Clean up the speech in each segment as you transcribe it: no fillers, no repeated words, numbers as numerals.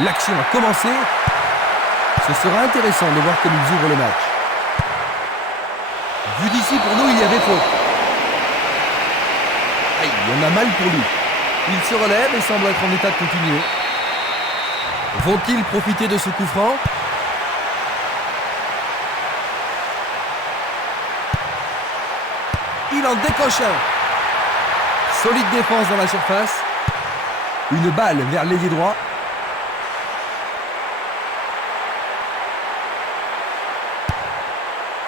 L'action a commencé. Ce sera intéressant de voir comme ils ouvrent le match. Vu d'ici, pour nous, il y avait faute. Aïe, on a mal pour lui. Il se relève et semble être en état de continuer. Vont-ils profiter de ce coup franc? Il en décoche un. Solide défense dans la surface. Une balle vers l'ailier droit.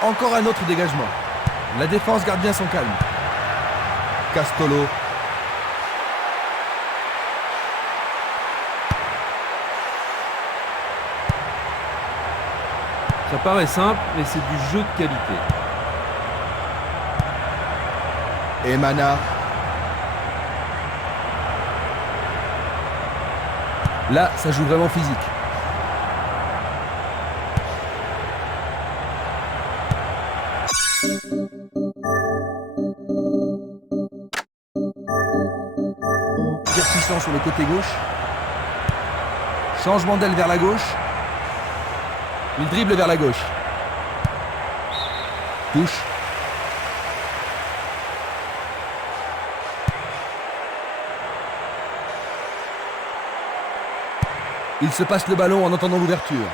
Encore un autre dégagement. La défense garde bien son calme. Castolo. Ça paraît simple, mais c'est du jeu de qualité. Emana. Là, ça joue vraiment physique. Tir puissant sur le côté gauche. Changement d'aile vers la gauche. Il dribble vers la gauche. Touche. Il se passe le ballon en entendant l'ouverture.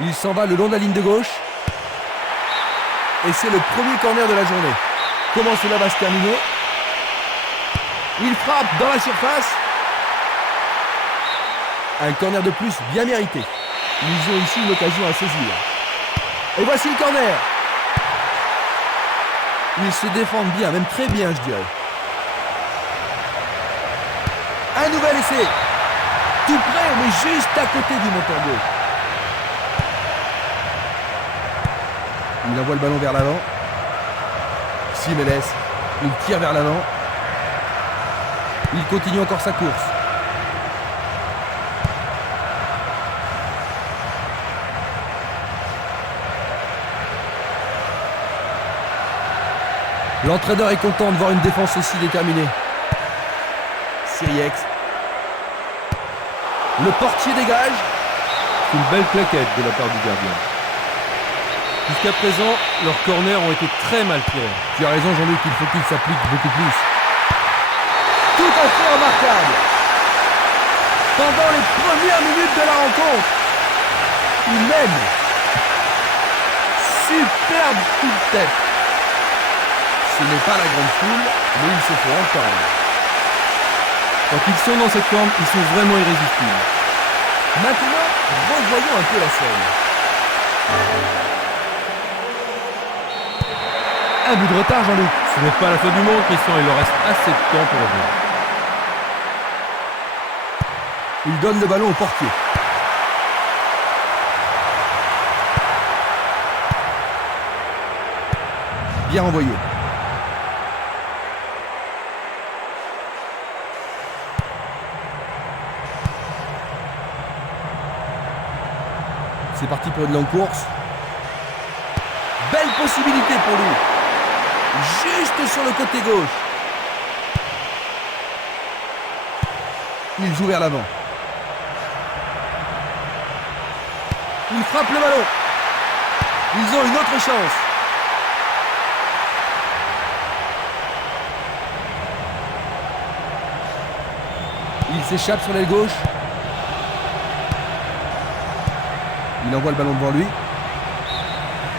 Il s'en va le long de la ligne de gauche. Et c'est le premier corner de la journée. Comment cela va se terminer? Il frappe dans la surface. Un corner de plus bien mérité. Ils ont ici une occasion à saisir. Et voici le corner. Ils se défendent bien, même très bien, je dirais. Un nouvel essai. Tout près, mais juste à côté du montant gauche. Il envoie le ballon vers l'avant. Simeles, il tire vers l'avant. Il continue encore sa course. L'entraîneur est content de voir une défense aussi déterminée. Siriex. Le portier dégage. Une belle plaquette de la part du gardien. Jusqu'à présent, leurs corners ont été très mal tirés. Tu as raison Jean-Luc, il faut qu'il s'applique beaucoup plus. Tout à fait remarquable. Pendant les premières minutes de la rencontre, il mène. Superbe coup de tête. Ce n'est pas la grande foule, mais il se faut entendre. Quand ils sont dans cette forme, ils sont vraiment irrésistibles. Maintenant, revoyons un peu la scène. Un but de retard, Jean-Luc. Ce n'est pas la fin du monde, Christian, il leur reste assez de temps pour revenir. Il donne le ballon au portier. Bien renvoyé. C'est parti pour une longue course. Belle possibilité pour lui. Juste sur le côté gauche. Il joue vers l'avant. Il frappe le ballon. Ils ont une autre chance. Il s'échappe sur l'aile gauche. Il envoie le ballon devant lui.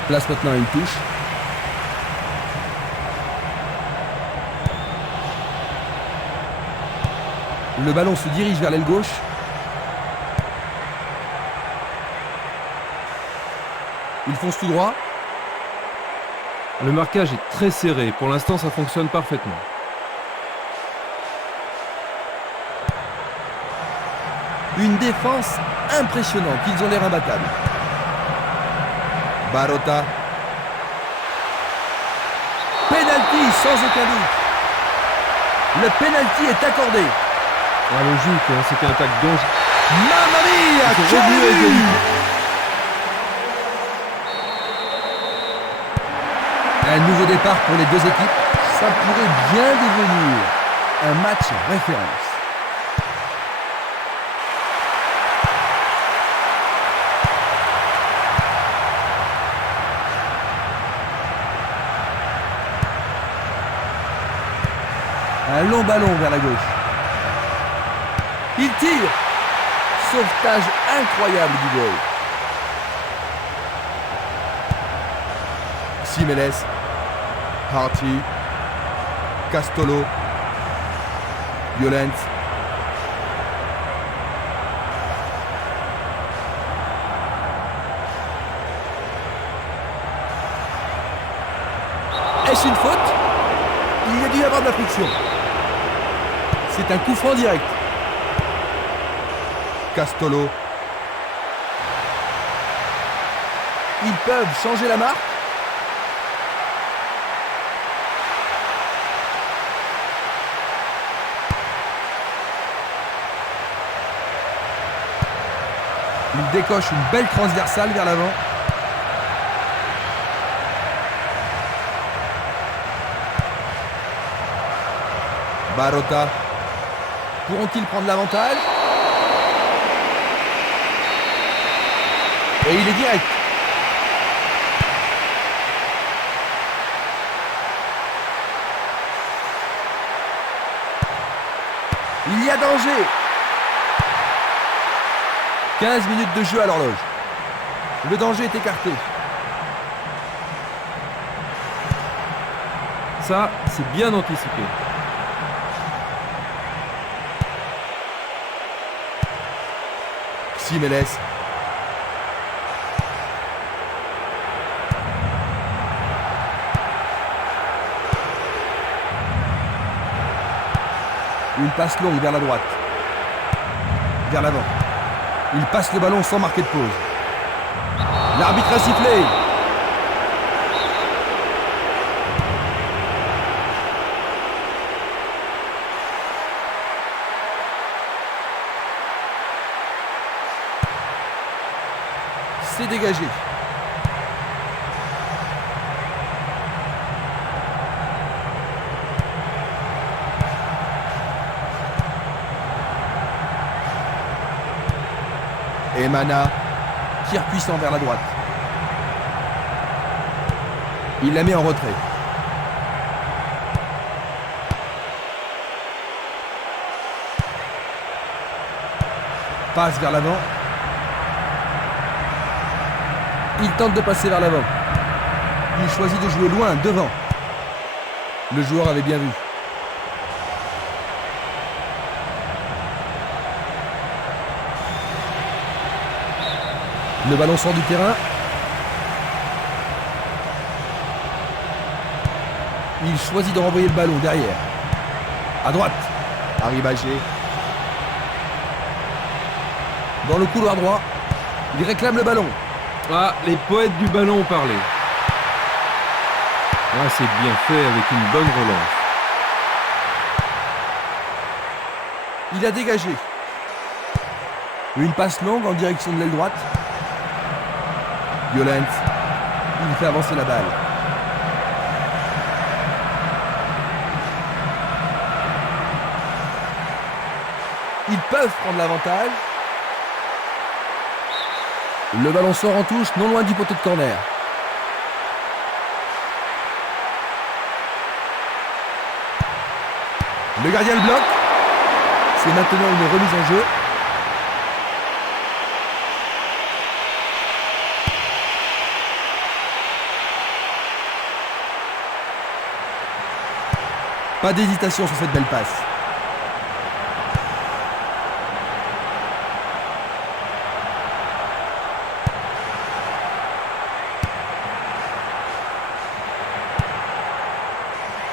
Place maintenant à une touche. Le ballon se dirige vers l'aile gauche. Il fonce tout droit. Le marquage est très serré. Pour l'instant, ça fonctionne parfaitement. Une défense impressionnante. Ils ont l'air imbattables. Barota. Penalty sans aucun doute. Le penalty est accordé. Ah, logique, hein, c'était un tacle dangereux. Mamma mia, Ils sont quel revenus à but! égalité. Un nouveau départ pour les deux équipes. Ça pourrait bien devenir un match référence. Un long ballon vers la gauche. Il tire. Sauvetage incroyable du goal. Simeles. Harty. Castolo. Violent. Est-ce une faute? Il y a dû y avoir de la friction. C'est un coup franc direct. Castolo. Ils peuvent changer la marque. Il décoche une belle transversale vers l'avant. Barota. Pourront-ils prendre l'avantage? Et il est direct. Il y a danger. 15 minutes de jeu à l'horloge. Le danger est écarté. Ça, c'est bien anticipé. Simeles. Une passe longue vers la droite. Vers l'avant. Il passe le ballon sans marquer de pause. L'arbitre a sifflé. C'est dégagé. Emana, tir puissant vers la droite. Il la met en retrait. Passe vers l'avant. Il tente de passer vers l'avant. Il choisit de jouer loin, devant. Le joueur avait bien vu. Le ballon sort du terrain. Il choisit de renvoyer le ballon derrière. À droite. Arribagé. Dans le couloir droit. Il réclame le ballon. Ah, les poètes du ballon ont parlé. Ah, c'est bien fait avec une bonne relance. Il a dégagé. Une passe longue en direction de l'aile droite. Violent. Il fait avancer la balle. Ils peuvent prendre l'avantage. Le ballon sort en touche, non loin du poteau de corner. Le gardien le bloque. C'est maintenant une remise en jeu. Pas d'hésitation sur cette belle passe.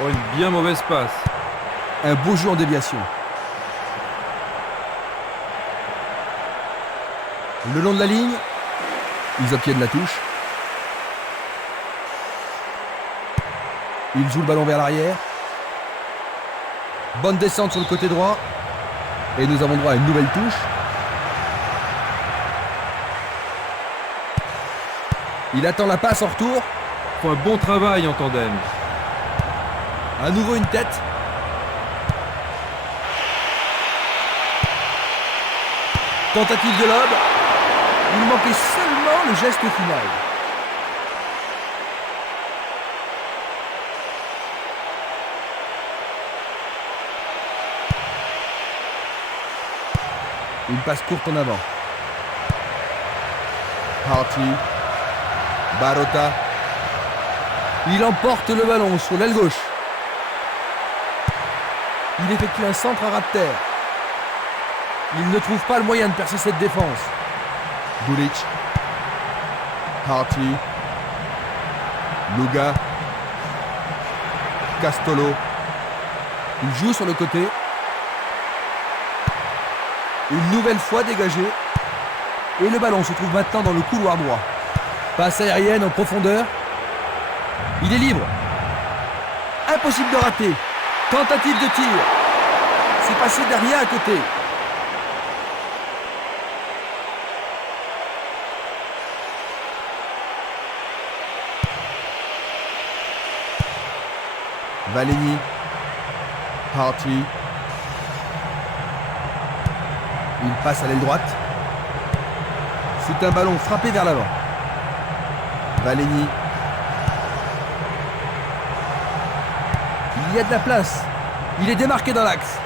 Oh, une bien mauvaise passe. Un beau jeu en déviation. Le long de la ligne, ils obtiennent la touche. Il joue le ballon vers l'arrière. Bonne descente sur le côté droit. Et nous avons droit à une nouvelle touche. Il attend la passe en retour. Faut un bon travail en tandem. À nouveau une tête. Tentative de lob. Il manquait seulement le geste final. Une passe courte en avant. Harty. Barota. Il emporte le ballon sur l'aile gauche. Il effectue un centre à ras de terre. Il ne trouve pas le moyen de percer cette défense. Gulic. Harty. Luga. Castolo. Il joue sur le côté. Une nouvelle fois dégagé. Et le ballon se trouve maintenant dans le couloir droit. Passe aérienne en profondeur. Il est libre. Impossible de rater. Tentative de tir. C'est passé derrière à côté. Valeni. Harty. Il passe à l'aile droite. C'est un ballon frappé vers l'avant. Valeni. Il y a de la place. Il est démarqué dans l'axe.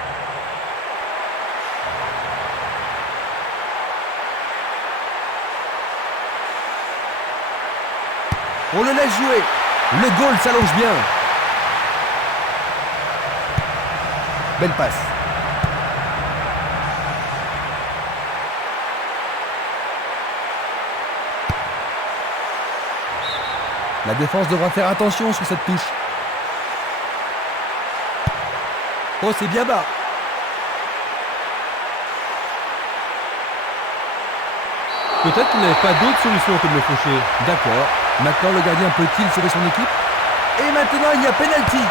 On le laisse jouer. Le goal s'allonge bien. Belle passe. La défense devra faire attention sur cette touche. Oh, c'est bien bas. Peut-être qu'il n'avait pas d'autre solution que de le faucher. D'accord. Maintenant, le gardien peut-il sauver son équipe? Et maintenant, il y a pénalty.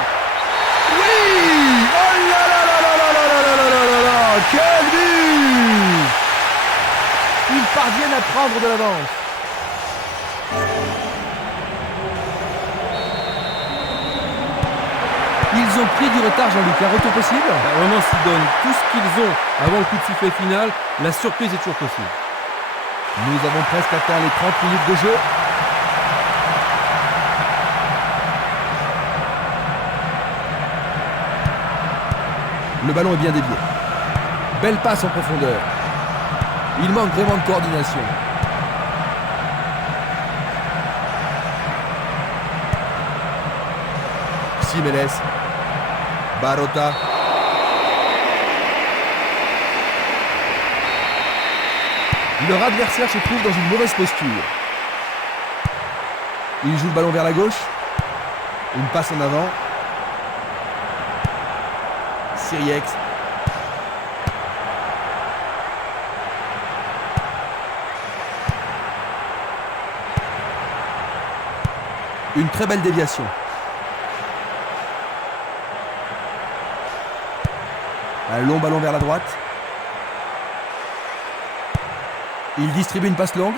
Oui! Oh là là là là là là là là là là là! Quel but! Ils parviennent à prendre de l'avance. Ils ont pris du retard, Jean-Luc. Un retour possible? Vraiment, s'ils donnent tout ce qu'ils ont avant le coup de sifflet final, la surprise est toujours possible. Nous avons presque atteint les 30 minutes de jeu. Le ballon est bien dévié. Belle passe en profondeur. Il manque vraiment de coordination. Jiménez. Barota. Leur adversaire se trouve dans une mauvaise posture. Il joue le ballon vers la gauche. Une passe en avant. Siriex. Une très belle déviation. Un long ballon vers la droite. Il distribue une passe longue.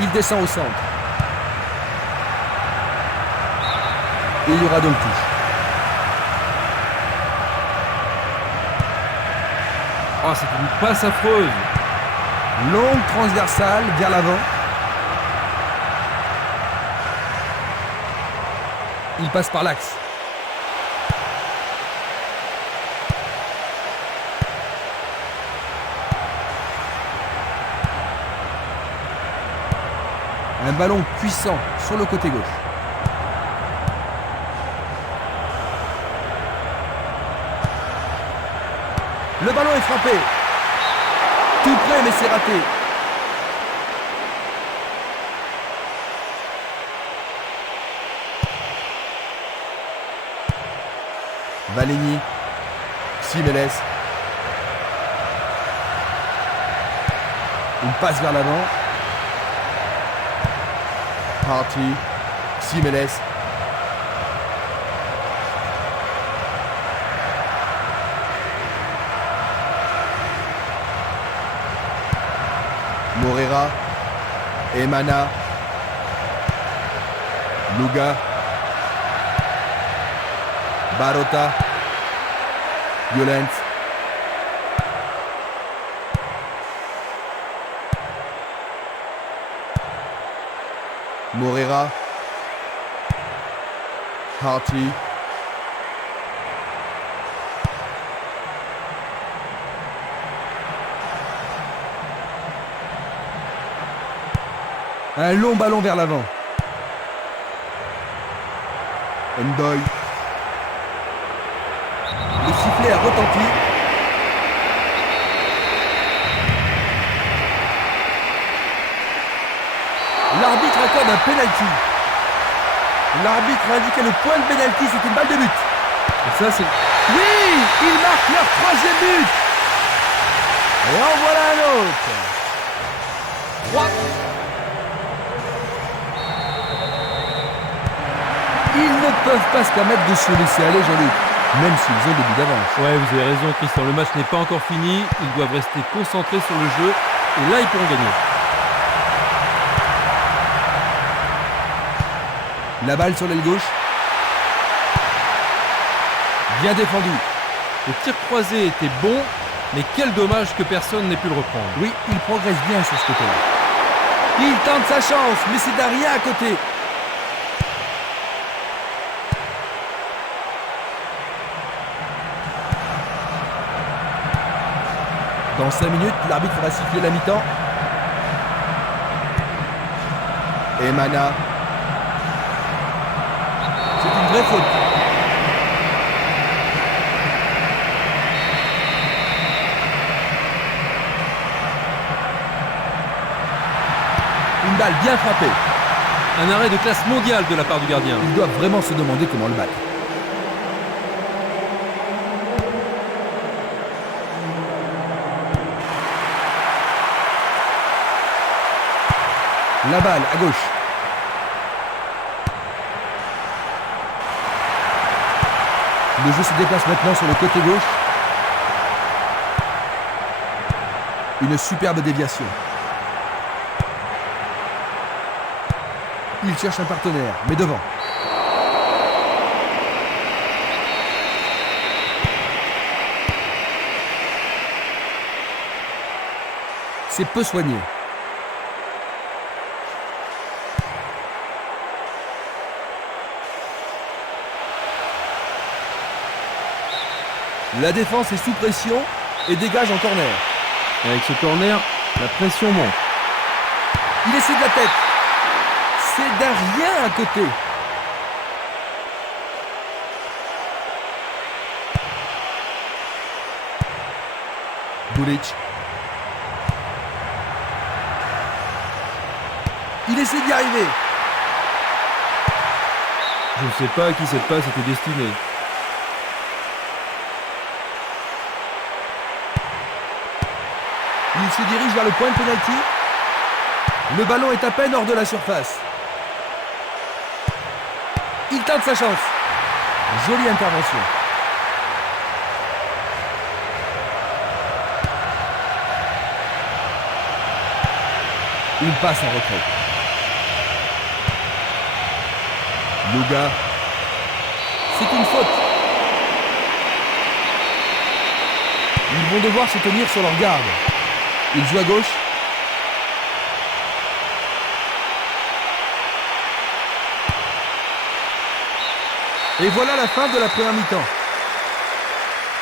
Il descend au centre. Et il y aura donc touche. Oh, c'est une passe affreuse. Longue transversale vers l'avant. Il passe par l'axe. Un ballon puissant sur le côté gauche. Le ballon est frappé. Tout près, mais c'est raté. Valeni. Jiménez. Une passe vers l'avant. Harty. Jiménez. Morera. Emana. Luga. Barota. Violent. Morera. Harty. Un long ballon vers l'avant. Ndoye. Le sifflet a retenti. L'arbitre accorde un penalty. L'arbitre a indiqué le point de penalty, c'est une balle de but. Et ça, c'est... Oui, ils marquent leur 3e but. Et en voilà un autre. 3. Ils ne peuvent pas se permettre de se laisser aller, Jean-Luc, même s'ils ont des buts d'avance. Ouais, vous avez raison, Christian. Le match n'est pas encore fini. Ils doivent rester concentrés sur le jeu. Et là, ils pourront gagner. La balle sur l'aile gauche. Bien défendu. Le tir croisé était bon, mais quel dommage que personne n'ait pu le reprendre. Oui, il progresse bien sur ce côté-là. Il tente sa chance, mais c'est Daria à côté. Dans 5 minutes, l'arbitre va siffler la mi-temps. Emana. C'est une vraie faute. Une balle bien frappée. Un arrêt de classe mondiale de la part du gardien. Ils doivent vraiment se demander comment le battre. La balle à gauche. Le jeu se déplace maintenant sur le côté gauche. Une superbe déviation. Il cherche un partenaire, mais devant. C'est peu soigné. La défense est sous pression et dégage en corner. Et avec ce corner, la pression monte. Il essaie de la tête. C'est Darien à côté. Bulic. Il essaie d'y arriver. Je ne sais pas à qui cette passe était destinée. Il se dirige vers le point de pénalty. Le ballon est à peine hors de la surface. Il tente sa chance. Jolie intervention. Une passe en retrait. Luga. C'est une faute. Ils vont devoir se tenir sur leur garde. Il joue à gauche. Et voilà la fin de la première mi-temps.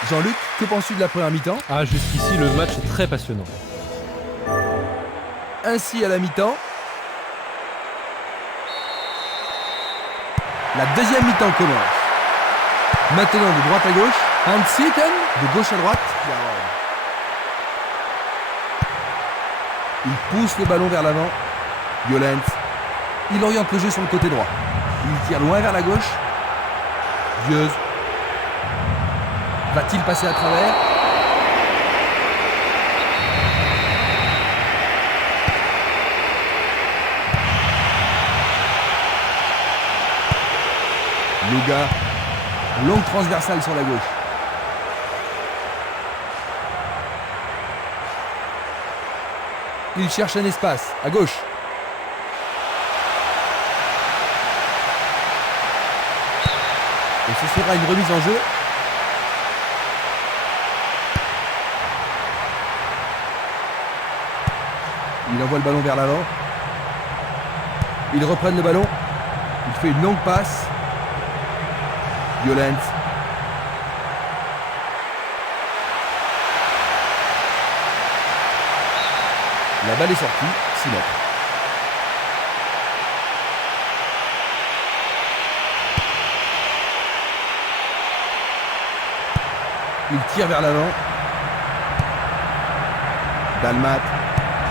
Jean-Luc, que penses-tu de la première mi-temps? Ah, jusqu'ici, le match est très passionnant. Ainsi à la mi-temps. La deuxième mi-temps commence. Maintenant de droite à gauche. Hans-Sitten de gauche à droite. Il pousse le ballon vers l'avant. Violent. Il oriente le jeu sur le côté droit. Il tire loin vers la gauche. Vieuse. Va-t-il passer à travers? Luga. Longue transversale sur la gauche. Il cherche un espace, à gauche. Et ce sera une remise en jeu. Il envoie le ballon vers l'avant. Ils reprennent le ballon. Il fait une longue passe. Violence. La balle est sortie, 6 mètres. Il tire vers l'avant. Dalmat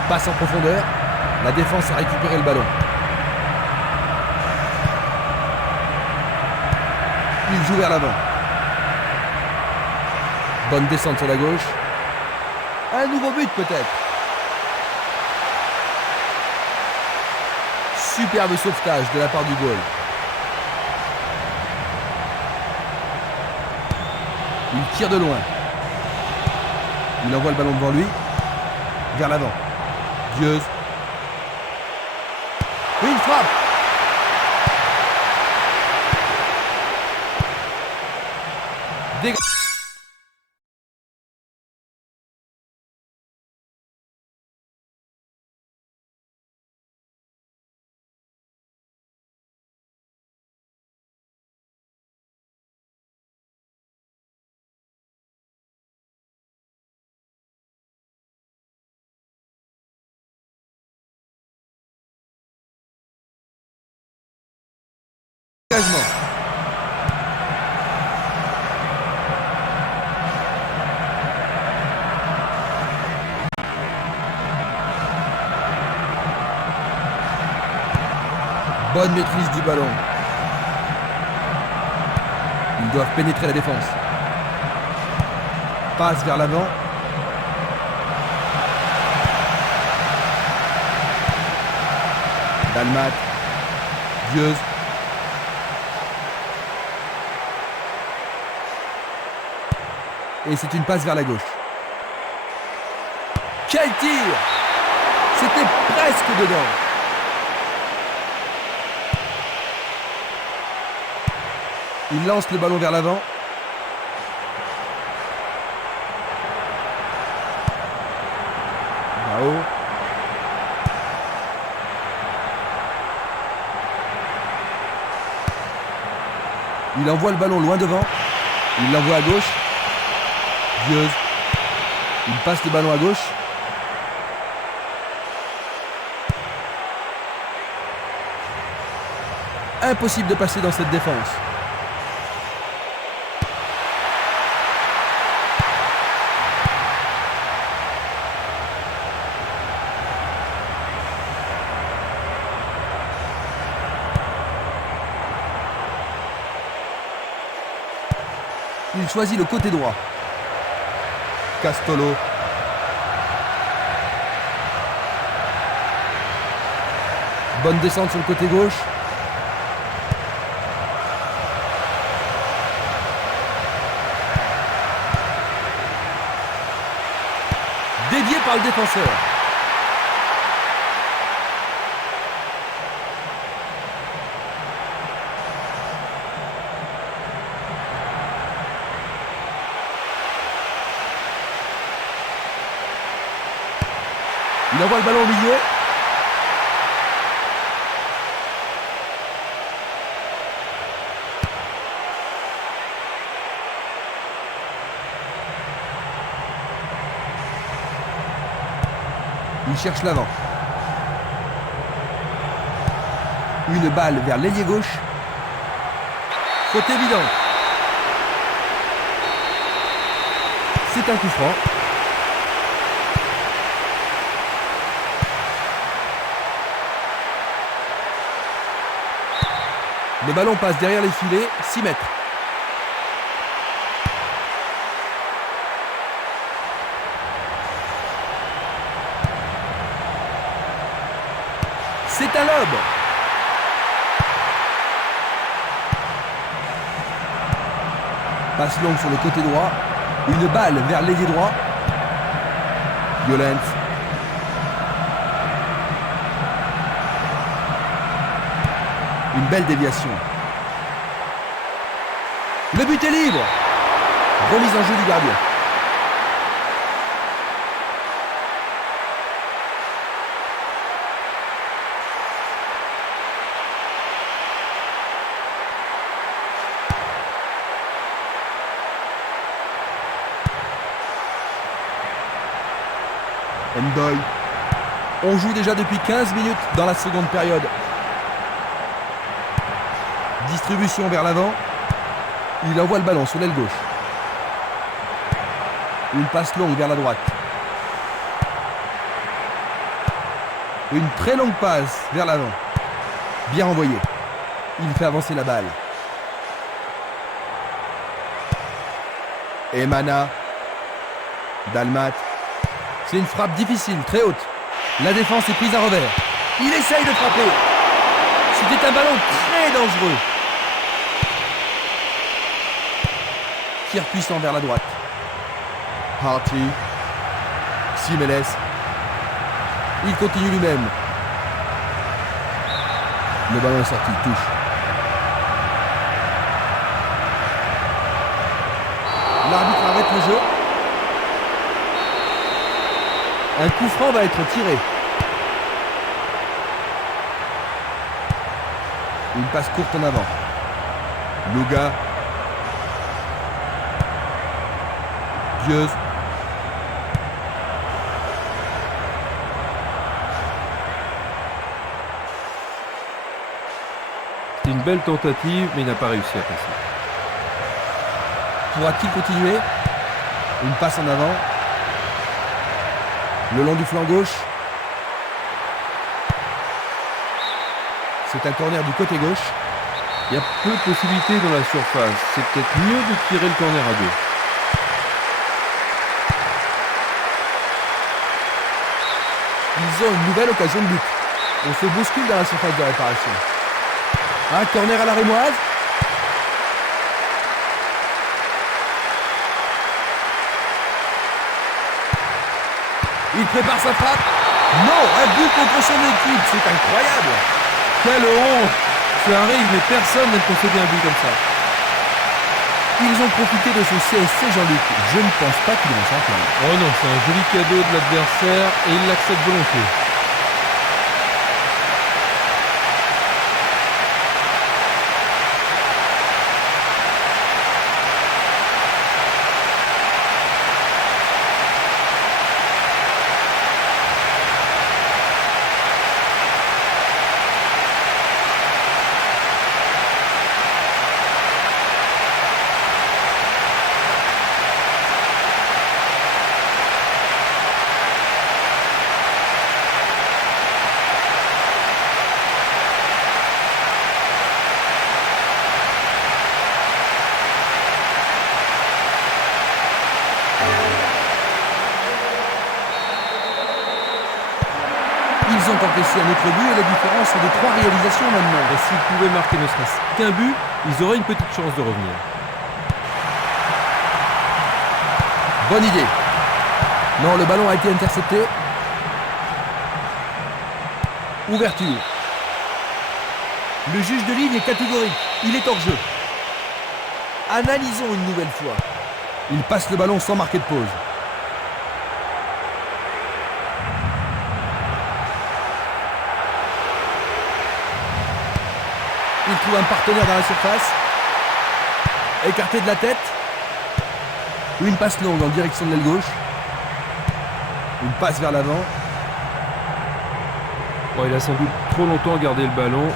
passe en profondeur. La défense a récupéré le ballon. Il joue vers l'avant. Bonne descente sur la gauche. Un nouveau but peut-être. Superbe sauvetage de la part du goal. Il tire de loin. Il envoie le ballon devant lui. Vers l'avant. Dieuse. Une frappe. Dégagement. Bonne maîtrise du ballon. Ils doivent pénétrer la défense. Passe vers l'avant. Dalmat. Dieuse. Et c'est une passe vers la gauche. Quel tir! C'était presque dedans. Il lance le ballon vers l'avant. Là-haut. Il envoie le ballon loin devant. Il l'envoie à gauche. Dieuse. Il passe le ballon à gauche. Impossible de passer dans cette défense. Il choisit le côté droit. Castolo. Bonne descente sur le côté gauche. Dévié par le défenseur. Il envoie le ballon au milieu. Il cherche l'avant. Une balle vers l'ailier gauche. Faute évidente. C'est un coup franc. Le ballon passe derrière les filets, 6 mètres. C'est un lob. Passe longue sur le côté droit. Une balle vers l'ailier droit. Violence. Une belle déviation. Le but est libre. Remise en jeu du gardien. Ndoye. On joue déjà depuis 15 minutes dans la seconde période. Distribution vers l'avant. Il envoie le ballon sur l'aile gauche. Une passe longue vers la droite. Une très longue passe vers l'avant. Bien envoyé. Il fait avancer la balle. Emana. Dalmat. C'est une frappe difficile, très haute. La défense est prise à revers. Il essaye de frapper. C'était un ballon très dangereux. Tir puissant vers la droite. Harty. Simeles. Il continue lui-même. Le ballon est sorti, touche. L'arbitre arrête le jeu. Un coup franc va être tiré. Une passe courte en avant. Luga. Dieuze. C'est une belle tentative, mais il n'a pas réussi à passer. Pourra-t-il continuer? Une passe en avant. Le long du flanc gauche. C'est un corner du côté gauche. Il y a peu de possibilités dans la surface. C'est peut-être mieux de tirer le corner à deux. Ils ont une nouvelle occasion de but. On se bouscule dans la surface de réparation. Un corner à la rémoise. Il prépare sa frappe. Non, un but contre son équipe, c'est incroyable. Quelle honte! Ça arrive, mais personne n'a concédé un but comme ça. Ils ont profité de ce CSC, Jean-Luc. Je ne pense pas qu'ils vont s'en plaindre. Oh non, c'est un joli cadeau de l'adversaire et il l'accepte volontiers. Ils ont encaissé un autre but et la différence est de 3 réalisations maintenant. Et s'ils pouvaient marquer ne serait-ce qu'un but, ils auraient une petite chance de revenir. Bonne idée. Non, le ballon a été intercepté. Ouverture. Le juge de ligne est catégorique. Il est hors jeu. Analysons une nouvelle fois. Il passe le ballon sans marquer de pause. Il trouve un partenaire dans la surface. Écarté de la tête. Une passe longue en direction de l'aile gauche. Une passe vers l'avant. Bon, il a sans doute trop longtemps gardé le ballon.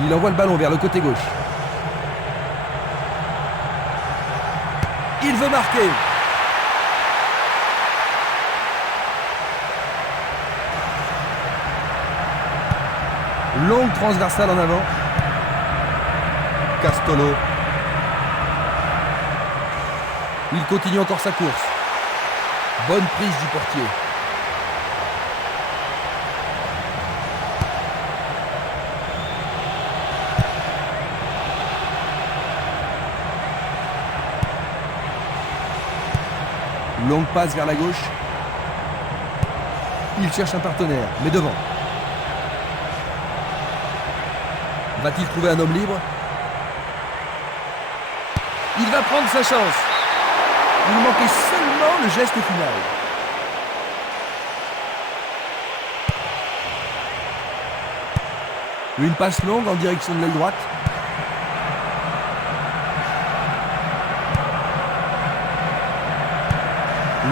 Il envoie le ballon vers le côté gauche. Il veut marquer. Longue transversale en avant. Castolo. Il continue encore sa course. Bonne prise du portier. Longue passe vers la gauche. Il cherche un partenaire, mais devant. Va-t-il trouver un homme libre? Il va prendre sa chance. Il manquait seulement le geste final. Une passe longue en direction de l'aile droite.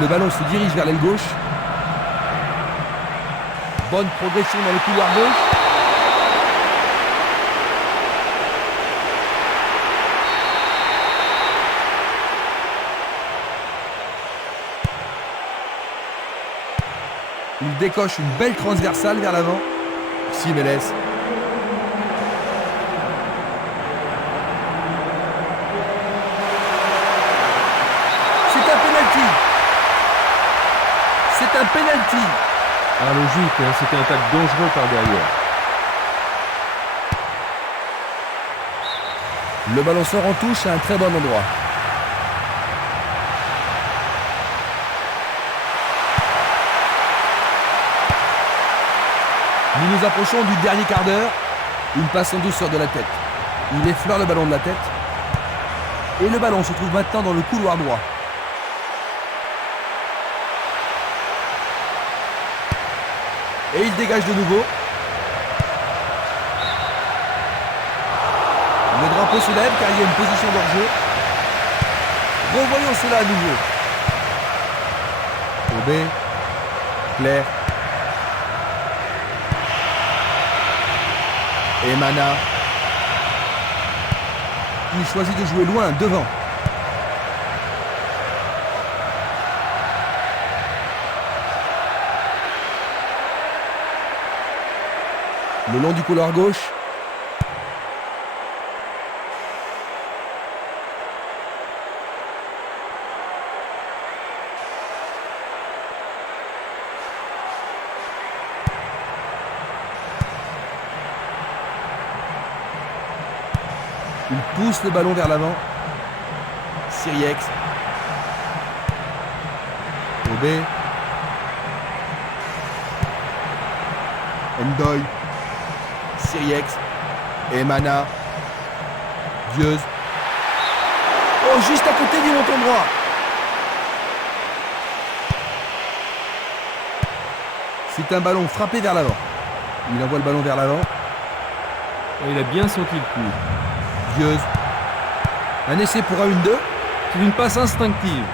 Le ballon se dirige vers l'aile gauche. Bonne progression dans le couloir gauche. Il décoche une belle transversale vers l'avant. Simeles. C'est un penalty. C'est un penalty. Ah, logique, hein, c'était un tacle dangereux par derrière. Le ballon sort en touche à un très bon endroit. Nous nous approchons du dernier quart d'heure. Une passe en douceur de la tête. Il effleure le ballon de la tête. Et le ballon se trouve maintenant dans le couloir droit. Et il dégage de nouveau. Le drapeau se lève car il y a une position d'hors-jeu. Revoyons cela à nouveau. Aubé. Claire. Emana. Il choisit de jouer loin, devant. Le long du couloir gauche. Il pousse le ballon vers l'avant. Siriex. Aubé. Ndoye. Siriex. Emana. Dieuz. Oh, juste à côté du montant droit. C'est un ballon frappé vers l'avant. Il envoie le ballon vers l'avant. Et il a bien senti le coup. Dieuz. Un essai pour un 1-2. C'est une passe instinctive.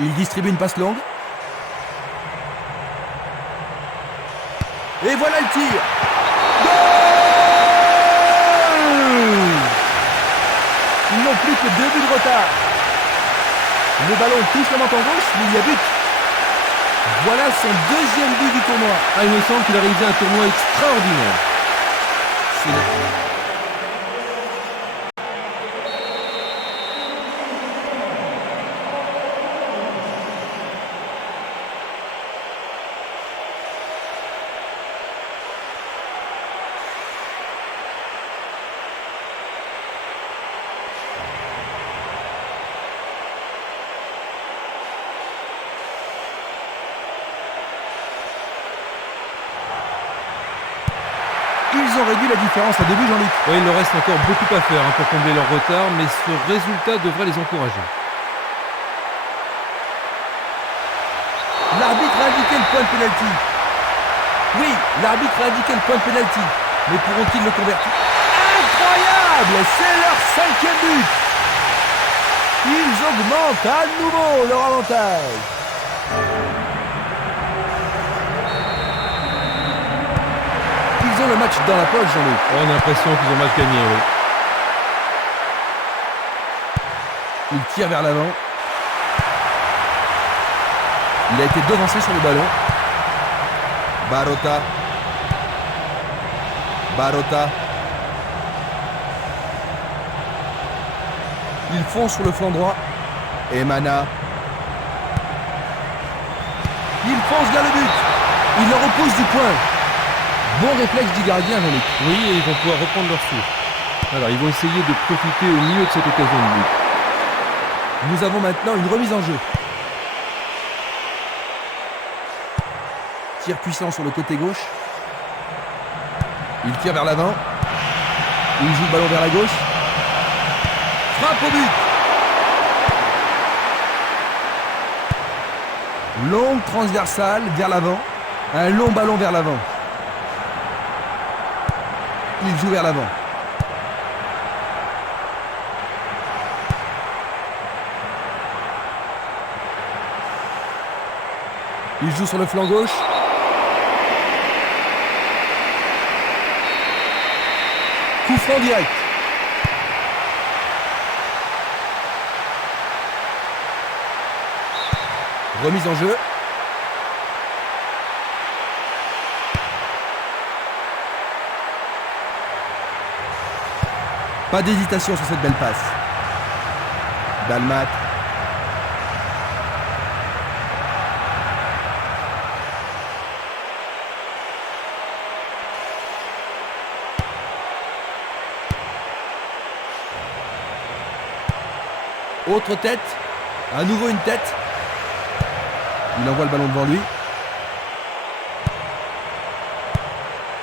Il distribue une passe longue. Et voilà le tir. Goal! Ils n'ont plus que 2 buts de retard. Le ballon touche la menton gauche, mais il y a but. Voilà son 2e but du tournoi. Ah, il me semble qu'il a réalisé un tournoi extraordinaire. Ils ont réduit la différence à 2 buts, Jean-Luc. Oui, il leur reste encore beaucoup à faire pour combler leur retard, mais ce résultat devrait les encourager. L'arbitre a indiqué le point de pénalty. Oui, l'arbitre a indiqué le point de pénalty. Mais pourront-ils le convertir? Incroyable! C'est leur 5e but. Ils augmentent à nouveau leur avantage. Ils ont le match dans la poche, Jean-Luc. On a l'impression qu'ils ont mal gagné, oui. Il tire vers l'avant. Il a été devancé sur le ballon. Barota. Barota. Il fonce sur le flanc droit. Emana. Il fonce vers le but. Il le repousse du point. Bon réflexe du gardien, Jean-Luc. Oui, et ils vont pouvoir reprendre leur souffle. Alors, ils vont essayer de profiter au mieux de cette occasion de but. Nous avons maintenant une remise en jeu. Tir puissant sur le côté gauche. Il tire vers l'avant. Il joue le ballon vers la gauche. Frappe au but. Longue transversale vers l'avant. Un long ballon vers l'avant. Il joue vers l'avant. Il joue sur le flanc gauche. franc direct. Remise en jeu. Pas d'hésitation sur cette belle passe. Dalmat. Autre tête. À nouveau une tête. Il envoie le ballon devant lui.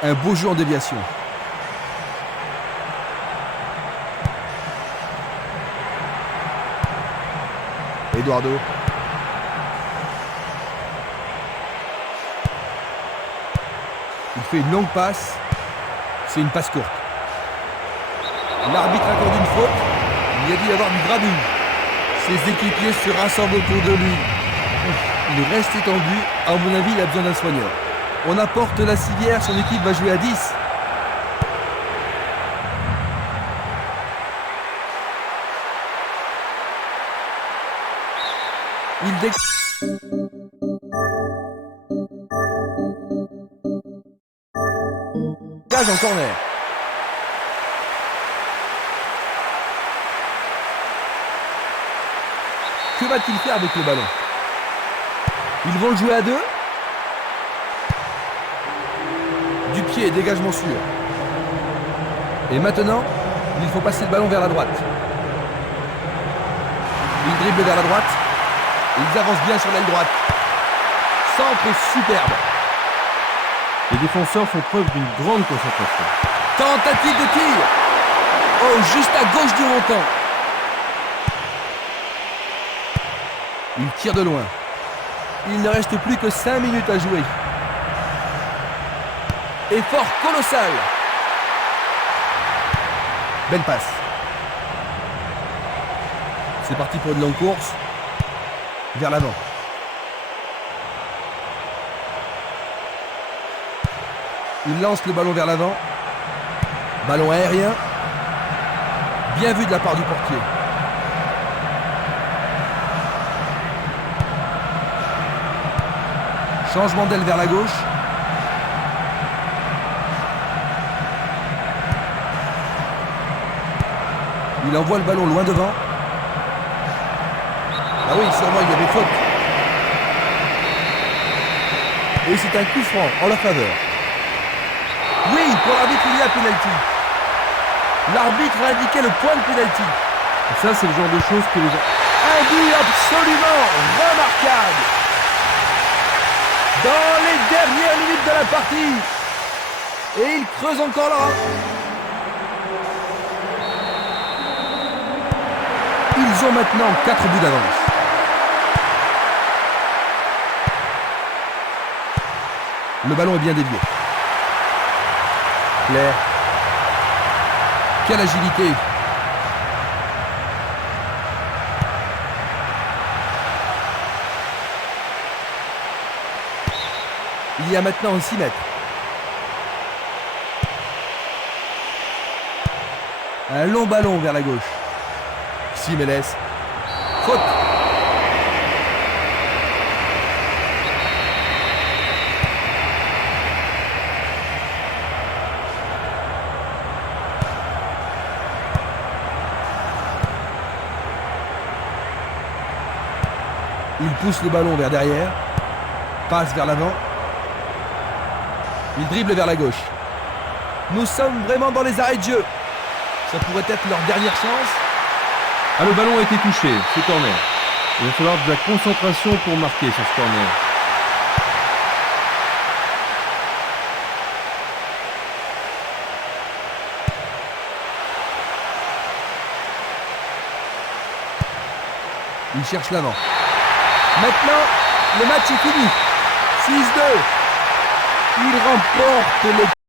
Un beau jeu en déviation. Eduardo. Il fait une longue passe. C'est une passe courte. L'arbitre accorde une faute. Il y a dû y avoir du grabuge. Ses équipiers se rassemblent autour de lui. Il reste étendu. À mon avis, il a besoin d'un soigneur. On apporte la civière. Son équipe va jouer à 10. Il dégage en corner. Que va-t-il faire avec le ballon? Ils vont le jouer à 2. Du pied, dégagement sûr. Et maintenant, il faut passer le ballon vers la droite. Il dribble vers la droite. Ils avancent bien sur l'aile droite. Centre superbe. Les défenseurs font preuve d'une grande concentration. Tentative de tir. Oh, juste à gauche du montant. Il tire de loin. Il ne reste plus que 5 minutes à jouer. Effort colossal. Belle passe. C'est parti pour une longue course. Vers l'avant. Il lance le ballon vers l'avant. Ballon aérien. Bien vu de la part du portier. Changement d'aile vers la gauche. Il envoie le ballon loin devant. Ah oui, sûrement il y avait faute. Et c'est un coup franc en leur faveur. Oui, pour l'arbitre, il y a pénalty. L'arbitre a indiqué le point de pénalty. Et ça, c'est le genre de choses que les gens... Un but absolument remarquable. Dans les dernières minutes de la partie. Et il creuse encore là. Ils ont maintenant 4 buts d'avance. Le ballon est bien dévié. Claire. Quelle agilité. Il y a maintenant 6 mètres. Un long ballon vers la gauche. Simeles. Faute. Il pousse le ballon vers derrière. Passe vers l'avant. Il dribble vers la gauche. Nous sommes vraiment dans les arrêts de jeu. Ça pourrait être leur dernière chance. Ah, le ballon a été touché, c'est corner. Il va falloir de la concentration pour marquer sur ce corner. Il cherche l'avant. Maintenant, le match est fini. 6-2. Il remporte le